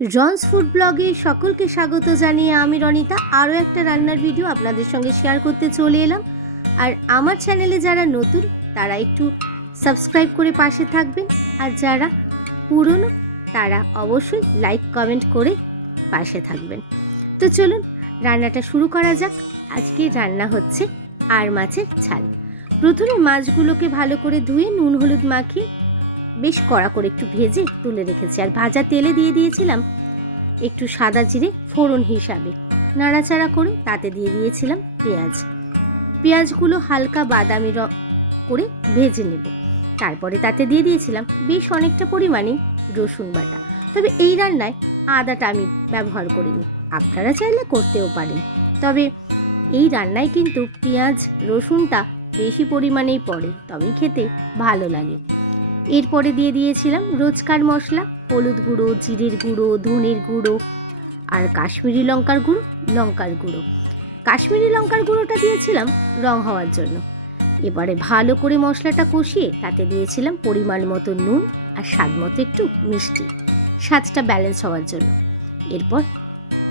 Johns food ব্লগে সকলকে স্বাগত জানিয়ে আমি রনিতা আরও একটা রান্নার ভিডিও আপনাদের সঙ্গে শেয়ার করতে চলে এলাম। আর আমার চ্যানেলে যারা নতুন তারা একটু সাবস্ক্রাইব করে পাশে থাকবেন, আর যারা পুরনো তারা অবশ্যই লাইক কমেন্ট করে পাশে থাকবেন। তো চলুন রান্নাটা শুরু করা যাক। আজকে রান্না হচ্ছে আর মাছের ঝাল। প্রথমে মাছগুলোকে ভালো করে ধুয়ে নুন হলুদ মাখিয়ে বেশ কড়া করে একটু ভেজে তুলে রেখেছি, আর ভাজা তেলে দিয়ে দিয়েছিলাম একটু সাদা জিরে ফোড়ন হিসাবে। নাড়াচাড়া করে তাতে দিয়ে দিয়েছিলাম পেঁয়াজগুলো হালকা বাদামি করে ভেজে নেব। তারপরে তাতে দিয়ে দিয়েছিলাম বেশ অনেকটা পরিমাণে রসুন বাটা, তবে এই রান্নায় আদাটা আমি ব্যবহার করিনি, আপনারা চাইলে করতেও পারেন। তবে এই রান্নায় কিন্তু পেঁয়াজ রসুনটা বেশি পরিমাণেই পড়ে, তবেই খেতে ভালো লাগে। এরপরে দিয়ে দিয়েছিলাম রোজকার মশলা, হলুদ গুঁড়ো, জিরের গুঁড়ো, ধনের গুঁড়ো আর কাশ্মীরি লঙ্কার গুঁড়ো। কাশ্মীরি লঙ্কার গুঁড়োটা দিয়েছিলাম রং হওয়ার জন্য। এবারে ভালো করে মশলাটা কষিয়ে তাতে দিয়েছিলাম পরিমাণ মতো নুন আর স্বাদ মতো একটু মিষ্টি, স্বাদটা ব্যালেন্স হওয়ার জন্য। এরপর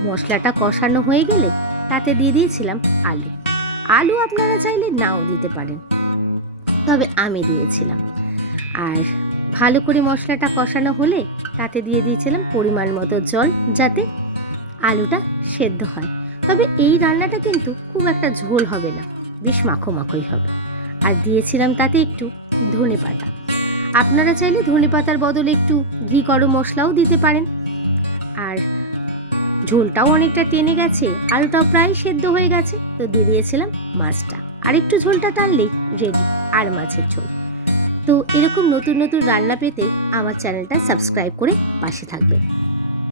মশলাটা কষানো হয়ে গেলে তাতে দিয়ে দিয়েছিলাম আলু আপনারা চাইলে নাও দিতে পারেন, তবে আমি দিয়েছিলাম। আর ভালো করে মশলাটা কষানো হলে তাতে দিয়ে দিয়েছিলাম পরিমাণ মতো জল, যাতে আলুটা সেদ্ধ হয়। তবে এই রান্নাটা কিন্তু খুব একটা ঝোল হবে না, বেশ মাখোই হবে। আর দিয়েছিলাম তাতে একটু ধনেপাতা, আপনারা চাইলে ধনেপাতার বদলে একটু ঘি গরম মশলাও দিতে পারেন। আর ঝোলটাও অনেকটা টেনে গেছে, আলুটাও প্রায় সেদ্ধ হয়ে গেছে, তো দিয়ে দিয়েছিলাম মাছটা। আর একটু ঝোলটা টানলেই রেডি আর মাছের ঝোল। তো এরকম নতুন নতুন রান্না পেতে আমার চ্যানেলটা সাবস্ক্রাইব করে পাশে থাকবেন।